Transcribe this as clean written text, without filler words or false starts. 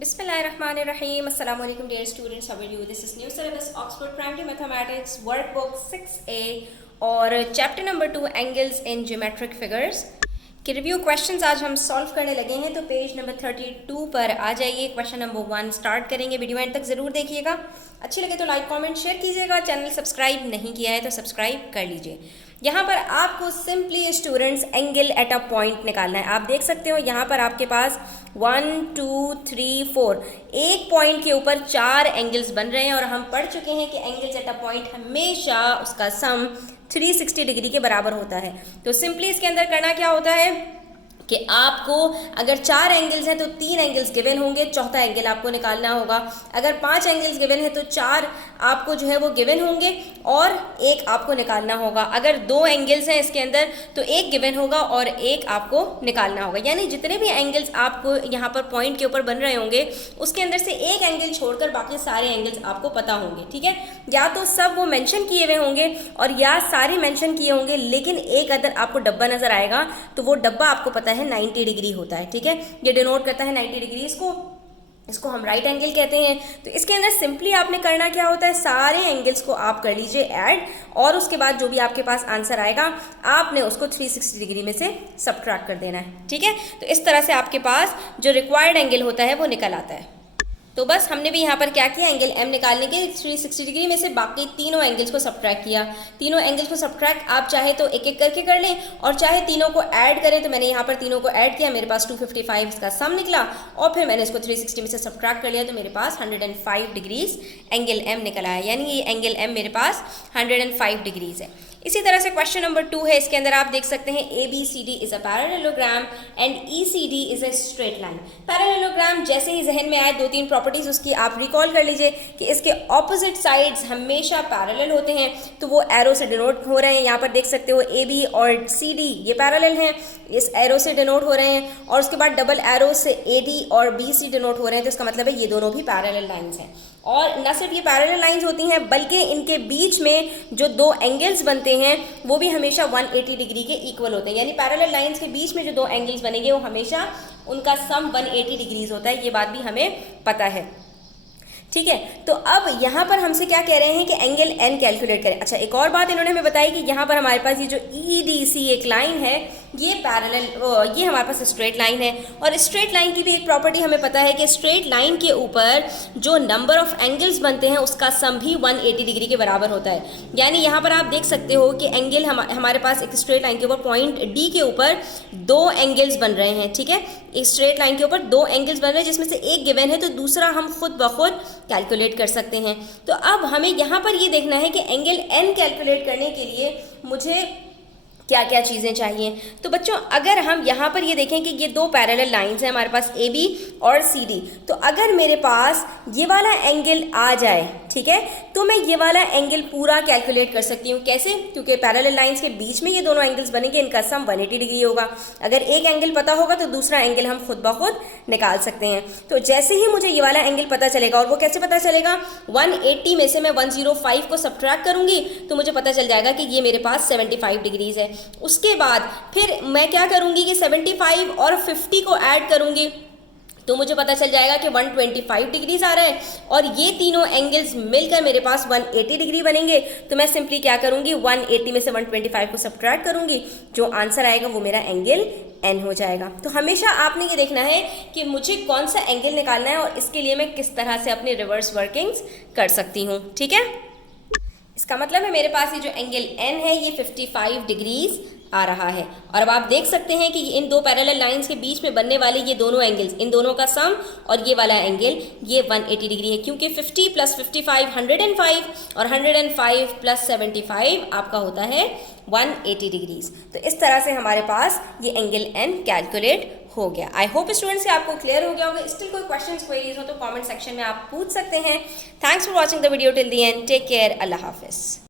Bismillahirrahmanirrahim. Assalamu alaikum dear students. How are you? This is new syllabus Oxford Primary Mathematics workbook 6A और chapter number 2 angles in geometric figures के review questions आज हम solve करने लगे हैं। तो page number 32 पर आ जाइए। क्वेश्चन नंबर 1 स्टार्ट करेंगे। वीडियो एंड तक ज़रूर देखिएगा। अच्छी लगे तो लाइक कमेंट शेयर कीजिएगा। चैनल सब्सक्राइब नहीं किया है तो सब्सक्राइब कर लीजिए। यहाँ पर आपको simply students angle at a point निकालना है। आप देख सकते हो यहाँ पर आपके पास 1 2 3 4 एक पॉइंट के ऊपर 4 एंगल्स बन रहे हैं और हम पढ़ चुके हैं कि एंगल्स एट अ पॉइंट हमेशा उसका सम 360 डिग्री के बराबर होता है। तो सिंपली इसके अंदर करना क्या होता है कि आपको अगर 4 एंगल्स हैं तो 3 एंगल्स गिवन होंगे, चौथा एंगल आपको निकालना होगा। अगर 5 एंगल्स गिवन है तो 4 आपको जो है वो गिवन होंगे और एक आपको निकालना होगा। अगर 2 एंगल्स हैं इसके अंदर तो एक गिवन होगा और एक आपको निकालना होगा। यानी जितने भी एंगल्स आपको यहाँ पर पॉइंट के ऊपर बन रहे होंगे उसके अंदर से एक एंगल छोड़कर बाकी सारे एंगल्स आपको पता होंगे। ठीक है, या तो सब वो मेंशन किए हुए होंगे और या सारे मेंशन किए होंगे, लेकिन एक अगर आपको डब्बा नजर आएगा तो वो डब्बा आपको पता है 90 डिग्री होता है। ठीक है, ये डिनोट करता है 90 डिग्री। इसको हम राइट एंगल कहते हैं। तो इसके अंदर सिंपली आपने करना क्या होता है, सारे एंगल्स को आप कर लीजिए ऐड और उसके बाद जो भी आपके पास आंसर आएगा आपने उसको 360 डिग्री में से सबट्रैक्ट कर देना है। ठीक है, तो इस तरह से आपके पास जो रिक्वायर्ड एंगल होता है वो निकल आता है। तो बस हमने भी यहाँ पर क्या किया, एंगल एम निकालने के 360 डिग्री में से बाकी तीनों एंगल्स को सबट्रैक्ट किया। तीनों एंगल्स को सबट्रैक्ट आप चाहे तो एक एक करके कर लें और चाहे तीनों को ऐड करें। तो मैंने यहाँ पर तीनों को ऐड किया, मेरे पास 255 इसका सम निकला और फिर मैंने इसको 360 में से सबट्रैक्ट कर लिया तो मेरे पास 105 डिग्रीज एंगल एम निकल आया। यानी ये एंगल एम मेरे पास 105 डिग्रीज है। इसी तरह से क्वेश्चन नंबर 2 है। इसके अंदर आप देख सकते हैं ABCD is a parallelogram and ECD is a straight line. Parallelogram जैसे ही जहन में आए 2-3 प्रॉपर्टीज उसकी आप रिकॉल कर लीजिए कि इसके ऑपोजिट साइड्स हमेशा पैरेलल होते हैं। तो वो एरो से डिनोट हो रहे हैं। यहाँ पर देख सकते हो AB और CD ये पैरेलल हैं, इस एरो से डिनोट हो रहे हैं और उसके बाद डबल एरो से AD और BC डिनोट हो रहे हैं। तो इसका मतलब है ये दोनों भी पैरेलल लाइंस हैं। और न सिर्फ ये पैरेलल लाइंस होती हैं बल्कि इनके बीच में जो 2 एंगल्स बनते हैं वो भी हमेशा 180 डिग्री के इक्वल होते हैं। यानी पैरेलल लाइंस के बीच में जो 2 एंगल्स बनेंगे वो हमेशा उनका सम 180 डिग्रीज होता है। ये बात भी हमें पता है। ठीक है, तो अब यहाँ पर हमसे क्या कह रहे हैं कि एंगल एन कैलकुलेट करें। अच्छा, एक और बात इन्होंने हमें बताई कि यहाँ पर हमारे पास ये जो EDC एक लाइन है ये पैरेलल, ये हमारे पास स्ट्रेट लाइन है। और स्ट्रेट लाइन की भी एक प्रॉपर्टी हमें पता है कि स्ट्रेट लाइन के ऊपर जो नंबर ऑफ एंगल्स बनते हैं उसका सम भी 180 डिग्री के बराबर होता है। यानी यहाँ पर आप देख सकते हो कि एंगल हमारे पास एक स्ट्रेट लाइन के ऊपर पॉइंट D के ऊपर 2 एंगल्स बन रहे हैं। ठीक है, एक स्ट्रेट लाइन के ऊपर 2 एंगल्स बन रहे हैं जिसमें से एक गिवन है तो दूसरा हम खुद ब खुद कैलकुलेट कर सकते हैं। तो अब हमें यहाँ पर ये देखना है कि एंगल एन कैलकुलेट करने के लिए मुझे क्या क्या चीज़ें चाहिए। तो बच्चों अगर हम यहाँ पर ये देखें कि ये 2 पैरेलल लाइंस हैं हमारे पास AB और CD, तो अगर मेरे पास ये वाला एंगल आ जाए, ठीक है, तो मैं ये वाला एंगल पूरा कैलकुलेट कर सकती हूँ। कैसे? क्योंकि पैरेलल लाइंस के बीच में ये दोनों एंगल्स बनेंगे, इनका सम 180 डिग्री होगा। अगर एक एंगल पता होगा तो दूसरा एंगल हम खुद ब खुद निकाल सकते हैं। तो जैसे ही मुझे ये वाला एंगल पता चलेगा, और वो कैसे पता चलेगा, 180 में से मैं 105 को सबट्रैक्ट करूंगी तो मुझे पता चल जाएगा कि ये मेरे पास 75 डिग्रीज है। उसके बाद फिर मैं क्या करूंगी कि 75 और 50 को ऐड करूंगी तो मुझे पता चल जाएगा कि 125 डिग्रीज आ रहा है और ये तीनों एंगल्स मिलकर मेरे पास 180 डिग्री बनेंगे। तो मैं सिंपली क्या करूंगी, 180 में से 125 को सबट्रैक्ट करूंगी, जो आंसर आएगा वो मेरा एंगल एन हो जाएगा। तो हमेशा आपने ये देखना है कि मुझे कौन सा एंगल निकालना है और इसके लिए मैं किस तरह से अपनी रिवर्स वर्किंग्स कर सकती हूँ। ठीक है, इसका मतलब है मेरे पास ये जो एंगल एन है ये 55 डिग्रीज आ रहा है। और अब आप देख सकते हैं कि इन 2 पैरेलल लाइंस के बीच में बनने वाले ये दोनों एंगल्स, इन दोनों का सम और ये वाला एंगल ये 180 डिग्री है, क्योंकि 50 + 55 105 और 105 + 75 आपका होता है 180 डिग्रीज। तो इस तरह से हमारे पास ये एंगल एन कैलकुलेट हो गया। आई होप स्टूडेंट्स से आपको क्लियर हो गया होगा। स्टिल कोई क्वेश्चंस क्वेरीज हो तो कमेंट सेक्शन में आप पूछ सकते हैं। Thanks for watching the video till the end. Take care. अल्लाह हाफिज।